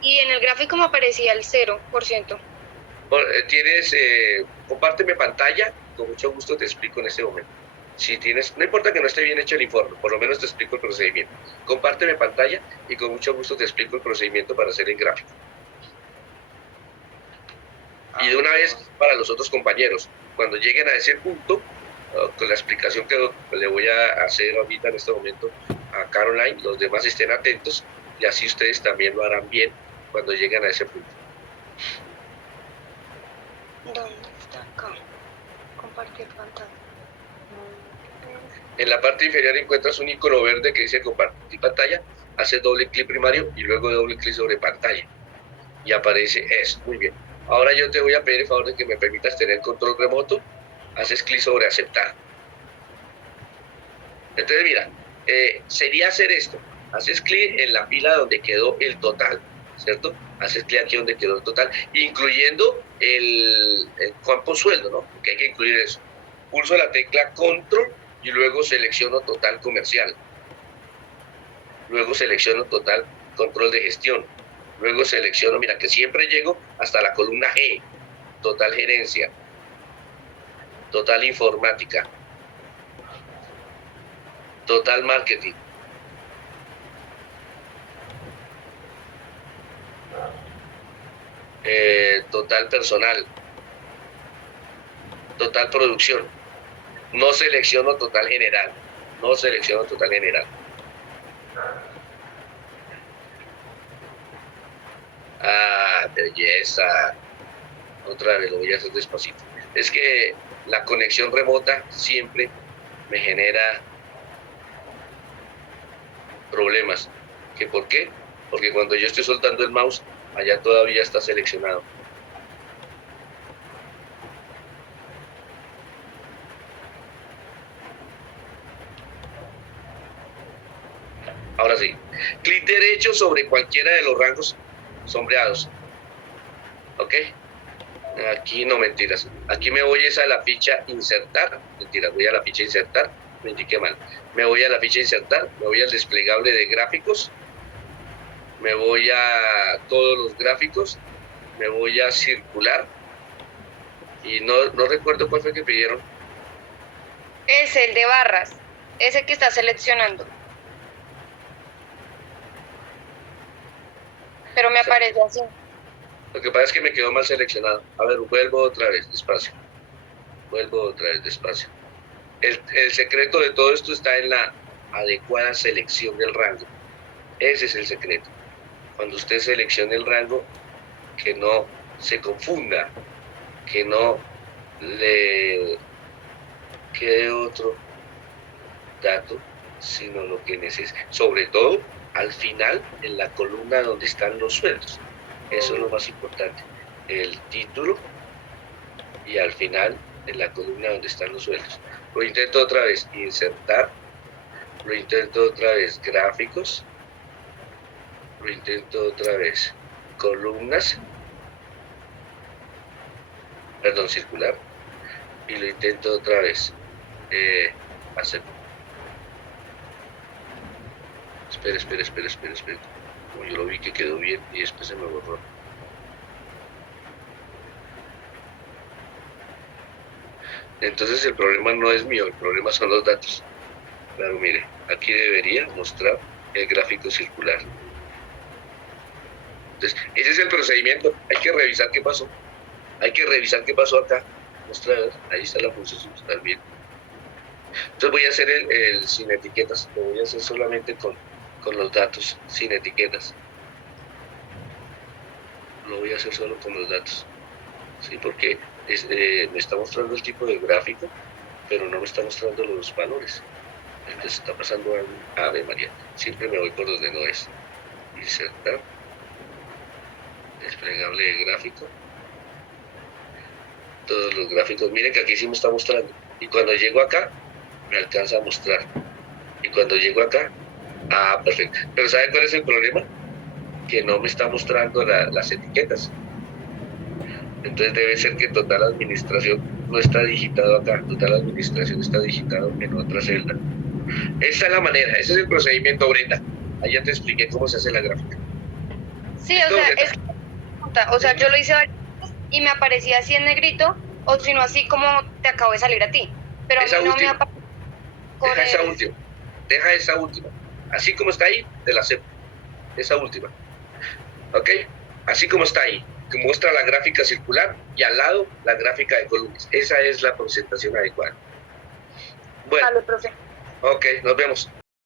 Y en el gráfico me aparecía el 0%. Compárteme pantalla, con mucho gusto te explico en este momento. Si tienes, no importa que no esté bien hecho el informe, por lo menos te explico el procedimiento. Compárteme pantalla y con mucho gusto te explico el procedimiento para hacer el gráfico. Y de una vez para los otros compañeros, cuando lleguen a ese punto, con la explicación que le voy a hacer ahorita en este momento a Caroline, los demás estén atentos y así ustedes también lo harán bien cuando lleguen a ese punto. ¿Dónde está acá? Compartir pantalla. En la parte inferior encuentras un icono verde que dice compartir pantalla, haces doble clic primario y luego doble clic sobre pantalla y aparece eso. Muy bien. Ahora yo te voy a pedir el favor de que me permitas tener control remoto. Haces clic sobre aceptar. Entonces mira, sería hacer esto. Haces clic en la fila donde quedó el total, ¿cierto? Haces clic aquí donde quedó el total, incluyendo el campo sueldo, ¿no? Porque hay que incluir eso. Pulso la tecla control y luego selecciono total comercial. Luego selecciono total control de gestión. Luego selecciono, mira que siempre llego hasta la columna G, total gerencia, total informática, total marketing, total personal, total producción. No selecciono total general, no selecciono total general. Ah, belleza. Otra vez lo voy a hacer despacito. Es que la conexión remota siempre me genera problemas. ¿Qué por qué? Porque cuando yo estoy soltando el mouse, allá todavía está seleccionado. Ahora sí, clic derecho sobre cualquiera de los rangos sombreados. ¿Ok? Aquí no, mentiras. Aquí me voy a la ficha insertar. Mentiras, voy a la ficha insertar. Me indiqué mal. Me voy a la ficha insertar. Me voy al desplegable de gráficos. Me voy a todos los gráficos. Me voy a circular. Y no recuerdo cuál fue que pidieron. Es el de barras. Ese que está seleccionando. Pero me aparece así. Lo que pasa es que me quedó mal seleccionado. A ver, vuelvo otra vez, despacio. Vuelvo otra vez, despacio. El secreto de todo esto está en la adecuada selección del rango. Ese es el secreto. Cuando usted seleccione el rango, que no se confunda, que no le quede otro dato, sino lo que necesita. Sobre todo, al final, en la columna donde están los sueldos. Eso es lo más importante. El título y al final, en la columna donde están los sueldos. Lo intento otra vez, insertar. Lo intento otra vez, gráficos. Lo intento otra vez, columnas. Perdón, circular. Y lo intento otra vez, hacer. Espera. Como yo lo vi que quedó bien y después se me borró. Entonces el problema no es mío, el problema son los datos. Claro, mire, aquí debería mostrar el gráfico circular. Entonces, ese es el procedimiento. Hay que revisar qué pasó. Hay que revisar qué pasó acá. Mostrar, ahí está la función substar bien. Entonces voy a hacer el sin etiquetas. Lo voy a hacer solamente con los datos, sin etiquetas. Lo voy a hacer solo con los datos. Sí, porque me está mostrando el tipo de gráfico, pero no me está mostrando los valores. Entonces está pasando a Ave María. Siempre me voy por donde no es. Insertar. Desplegable de gráfico. Todos los gráficos. Miren que aquí sí me está mostrando. Y cuando llego acá, me alcanza a mostrar. Y cuando llego acá, perfecto. Pero ¿sabe cuál es el problema? Que no me está mostrando las etiquetas. Entonces debe ser que total administración no está digitado acá. Total administración está digitado en otra celda. Esta es la manera. Ese es el procedimiento, Brenda. Allá te expliqué cómo se hace la gráfica. Sí, o sea, yo lo hice varias veces y me aparecía así en negrito, o si no así como te acabo de salir a ti. Pero esa a mí no última. me aparece. Deja esa última. Deja esa última. Así como está ahí, te la acepto. Esa última. ¿Ok? Así como está ahí. Que muestra la gráfica circular y al lado la gráfica de columnas. Esa es la presentación adecuada. Bueno. Vale, profe. Ok, nos vemos.